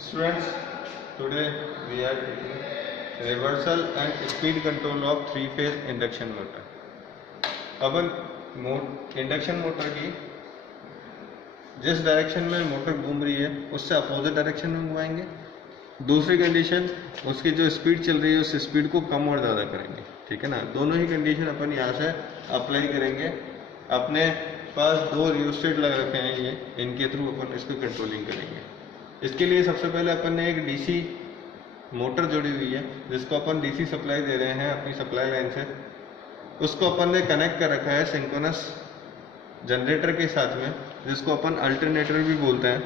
Students, today we are taking reversal and speed control of three-phase induction motor. Upon induction motor की जिस direction में motor घूम रही है उससे अपोजिट डायरेक्शन में घुमाएंगे। दूसरी कंडीशन, उसकी जो स्पीड चल रही है उस स्पीड को कम और ज़्यादा करेंगे। ठीक है ना, दोनों ही कंडीशन अपन यहाँ से अप्लाई करेंगे। अपने पास दो रियोस्टेट लग रखे हैं, ये इनके थ्रू अपन इसको कंट्रोलिंग करेंगे। इसके लिए सबसे पहले अपन ने एक डीसी मोटर जोड़ी हुई है जिसको अपन डीसी सप्लाई दे रहे हैं अपनी सप्लाई लाइन से। उसको अपन ने कनेक्ट कर रखा है सिंक्रोनस जनरेटर के साथ में, जिसको अपन अल्टरनेटर भी बोलते हैं।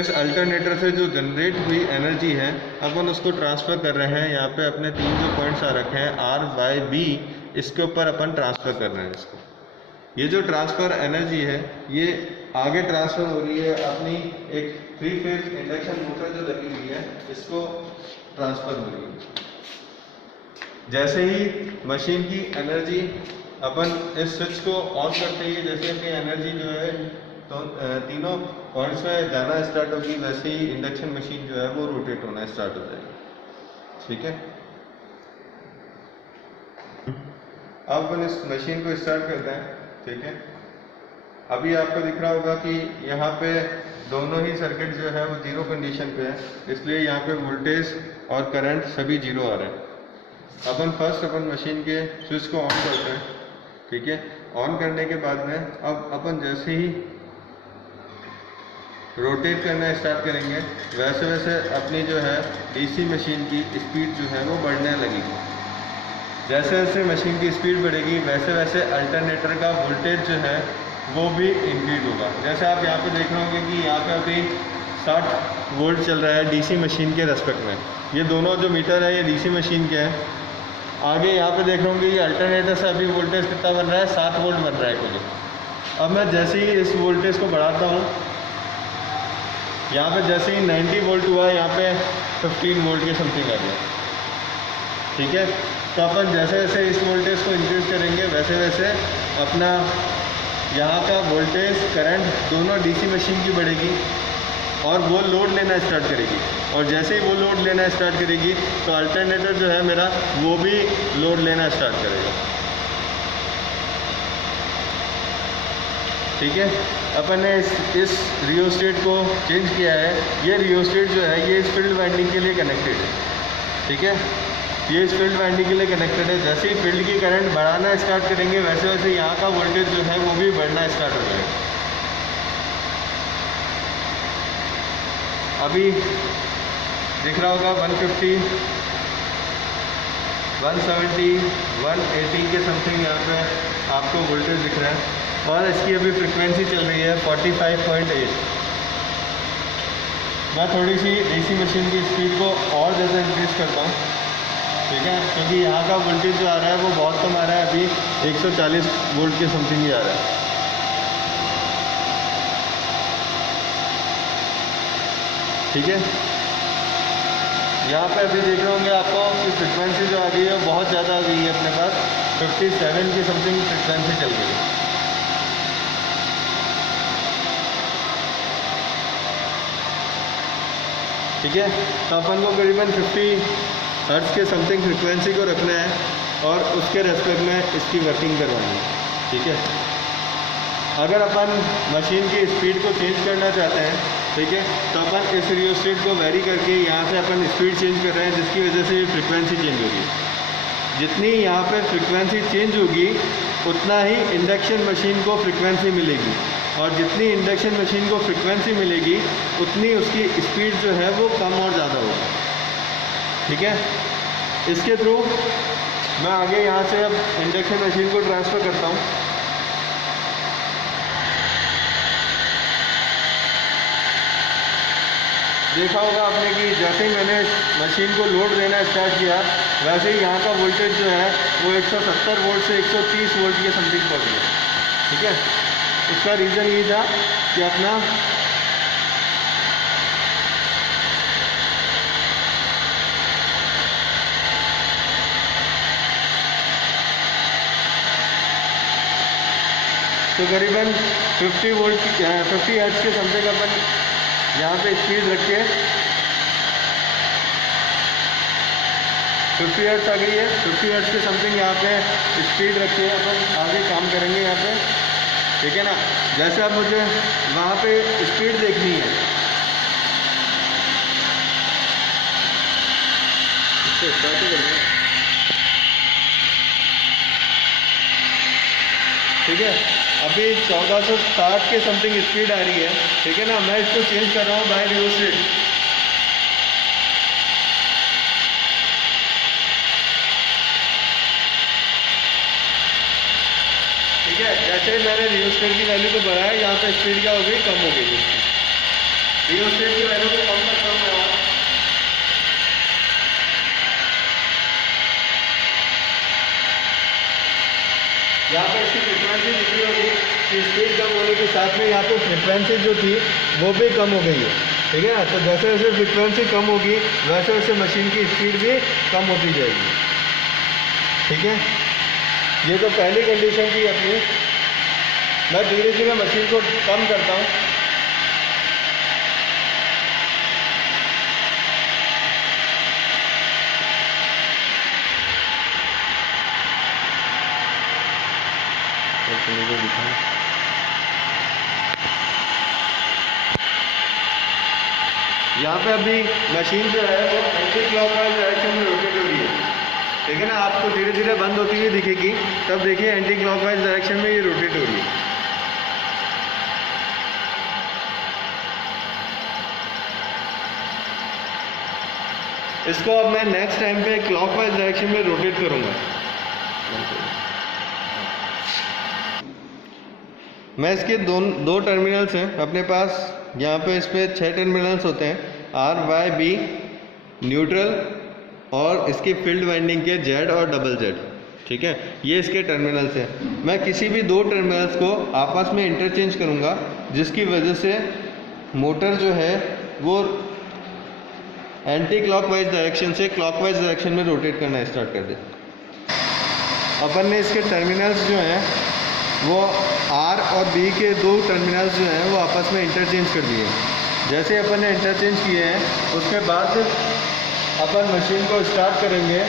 इस अल्टरनेटर से जो जनरेट हुई एनर्जी है अपन उसको ट्रांसफ़र कर रहे हैं। यहाँ पे अपने तीन जो पॉइंट्स आ रखे हैं आर वाई बी, इसके ऊपर अपन ट्रांसफ़र कर रहे हैं इसको। ये जो ट्रांसफ़र एनर्जी है ये आगे ट्रांसफ़र हो रही है अपनी एक थ्री फेज इंडक्शन मोटर जो लगी हुई है इसको ट्रांसफ़र हो रही है। जैसे ही मशीन की एनर्जी अपन इस स्विच को ऑन करते ही जैसे अपनी एनर्जी जो है तो तीनों पॉइंट्स में जाना स्टार्ट होगी, वैसे ही इंडक्शन मशीन जो है वो रोटेट होना स्टार्ट हो जाएगी। ठीक है, अब अपन इस मशीन को स्टार्ट करते हैं। ठीक है, अभी आपको दिख रहा होगा कि यहाँ पे दोनों ही सर्किट जो है वो जीरो कंडीशन पे है, इसलिए यहाँ पे वोल्टेज और करंट सभी जीरो आ रहे हैं। अपन मशीन के स्विच को ऑन करते हैं। ठीक है, ऑन करने के बाद में अब अपन जैसे ही रोटेट करना स्टार्ट करेंगे वैसे वैसे अपनी जो है डीसी मशीन की स्पीड जो है वो बढ़ने लगेगी। जैसे जैसे मशीन की स्पीड बढ़ेगी वैसे वैसे अल्टरनेटर का वोल्टेज जो है वो भी इंक्रीज होगा। जैसे आप यहाँ पे देख रहे होंगे कि यहाँ पे अभी 60 वोल्ट चल रहा है डीसी मशीन के रेस्पेक्ट में। ये दोनों जो मीटर है ये डीसी मशीन के हैं। आगे यहाँ पे देख रहे होंगे ये अल्टरनेटर से अभी वोल्टेज कितना बन रहा है, 7 वोल्ट बन रहा है कुछ। अब मैं जैसे ही इस वोल्टेज को बढ़ाता हूँ, यहाँ पे जैसे ही 90 वोल्ट हुआ यहाँ पे 15 वोल्ट के समथिंग आ गया। ठीक है, तो अपन जैसे जैसे इस वोल्टेज को इंक्रीज करेंगे वैसे वैसे अपना यहाँ का वोल्टेज करंट दोनों डीसी मशीन की बढ़ेगी और वो लोड लेना स्टार्ट करेगी। और जैसे ही वो लोड लेना स्टार्ट करेगी तो अल्टरनेटर जो है मेरा वो भी लोड लेना स्टार्ट करेगा। ठीक है, अपन ने इस रियोस्टेट को चेंज किया है। ये रियोस्टेट जो है ये इस फील्ड वाइंडिंग के लिए कनेक्टेड है। ठीक है, ये इस फील्ड वाइंडिंग के लिए कनेक्टेड है। जैसे ही फील्ड की करंट बढ़ाना स्टार्ट करेंगे वैसे वैसे यहाँ का वोल्टेज जो है वो भी बढ़ना स्टार्ट हो जाएगा। अभी दिख रहा होगा 150, 170, 180 के समथिंग यहाँ पे आपको वोल्टेज दिख रहा है। और इसकी अभी फ्रिक्वेंसी चल रही है 45.8। मैं थोड़ी सी डीसी मशीन की स्पीड को और ज़्यादा इंक्रीज़ करता हूँ। ठीक है, क्योंकि यहाँ का वोल्टेज जो आ रहा है वो बहुत कम आ रहा है, अभी 140 वोल्ट के समथिंग ही आ रहा है। ठीक है, यहाँ पे अभी देख रहे होंगे आपको कि फ्रिक्वेंसी जो आ गई है बहुत ज़्यादा आ गई है। अपने पास 57 की समथिंग फ्रिक्वेंसी चल गई है। ठीक है, तो अपन को करीबन 50 हर्ट्ज के समथिंग फ्रिक्वेंसी को रखना है और उसके रेस्पेक्ट में इसकी वर्किंग करवानी है। ठीक है, अगर अपन मशीन की स्पीड को चेंज करना चाहते हैं, ठीक है, तो अपन इस रियोस्टेट को वेरी करके यहाँ से अपन स्पीड चेंज कर रहे हैं, जिसकी वजह से फ्रिक्वेंसी चेंज होगी। जितनी यहाँ पे फ्रिक्वेंसी चेंज होगी उतना ही इंडक्शन मशीन को फ्रिक्वेंसी मिलेगी, और जितनी इंडक्शन मशीन को फ्रिक्वेंसी मिलेगी उतनी उसकी स्पीड जो है वो कम और ज़्यादा होगी। ठीक है, इसके थ्रू मैं आगे यहाँ से अब इंडक्शन मशीन को ट्रांसफ़र करता हूँ। देखा होगा आपने कि जैसे ही मैंने मशीन को लोड देना स्टार्ट किया वैसे ही यहाँ का वोल्टेज जो है वो 170 वोल्ट से 130 वोल्ट के समथिंग पहुँच गया। ठीक है, इसका रीज़न ये था कि अपना तो करीबन 50 वोल्ट 50 हर्ट्ज के समथिंग अपन यहाँ पे स्पीड रख के 50 हर्ट्ज आ गई है। 50 हर्ट्ज के समथिंग यहाँ पे स्पीड रखी है, अपन आगे काम करेंगे यहाँ पे, ठीक है ना। जैसे अब मुझे वहाँ पे स्पीड देखनी है, इससे स्टार्ट ही करना है, ठीक है। अभी 1460 के समथिंग स्पीड आ रही है, ठीक है ना। मैं इसको चेंज कर रहा हूँ बाय रिवर्स, ठीक है। जैसे मैंने रियोस्टेट की वैल्यू को बढ़ाया, यहाँ पे स्पीड क्या हो गई, कम हो गई। रियोस्टेट की वैल्यू को कम करता हूँ मैं, यहाँ पे इसकी फ्रिक्वेंसी दिखी होगी कि स्पीड कम होने के साथ में यहाँ पे फ्रिक्वेंसी जो थी वो भी कम हो गई है, ठीक है ना। तो जैसे जैसे फ्रिक्वेंसी कम होगी वैसे वैसे मशीन की स्पीड भी कम होती जाएगी, ठीक है। ये तो पहली कंडीशन थी अपनी। मैं धीरे धीरे मशीन को कम करता हूँ, यहाँ पे अभी मशीन जो है वो एंटी क्लॉकवाइज डायरेक्शन में रोटेट हो रही है, ठीक है ना। आपको धीरे धीरे बंद होती हुई दिखेगी, तब देखिए एंटी क्लॉकवाइज डायरेक्शन में ये रोटेट हो रही है। इसको अब मैं नेक्स्ट टाइम पे क्लॉकवाइज डायरेक्शन में रोटेट करूँगा। मैं इसके दो टर्मिनल्स हैं अपने पास, यहाँ पे इस पर 6 टर्मिनल्स होते हैं, R, Y, B, न्यूट्रल और इसकी फील्ड वाइंडिंग के Z और डबल Z, ठीक है। ये इसके टर्मिनल्स हैं। मैं किसी भी 2 टर्मिनल्स को आपस में इंटरचेंज करूँगा, जिसकी वजह से मोटर जो है वो एंटी क्लॉकवाइज डायरेक्शन से क्लॉकवाइज डायरेक्शन में रोटेट करना स्टार्ट कर दे। अपन ने इसके टर्मिनल्स जो हैं वो R और B के 2 टर्मिनल्स जो हैं वो आपस में इंटरचेंज कर दिए। जैसे अपन ने इंटरचेंज किए हैं उसके बाद अपन मशीन को स्टार्ट करेंगे।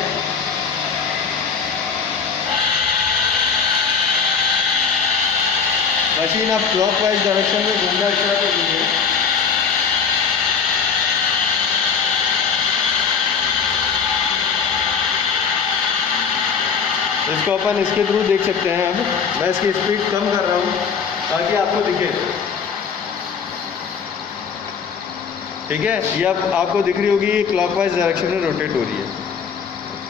मशीन अब क्लॉकवाइज डायरेक्शन में घूमना स्टार्ट कर देंगे। इसको अपन इसके थ्रू देख सकते हैं। अब मैं इसकी स्पीड कम कर रहा हूँ ताकि आपको दिखे, ठीक है। ये अब आपको दिख रही होगी, ये क्लॉकवाइज डायरेक्शन में रोटेट हो रही है।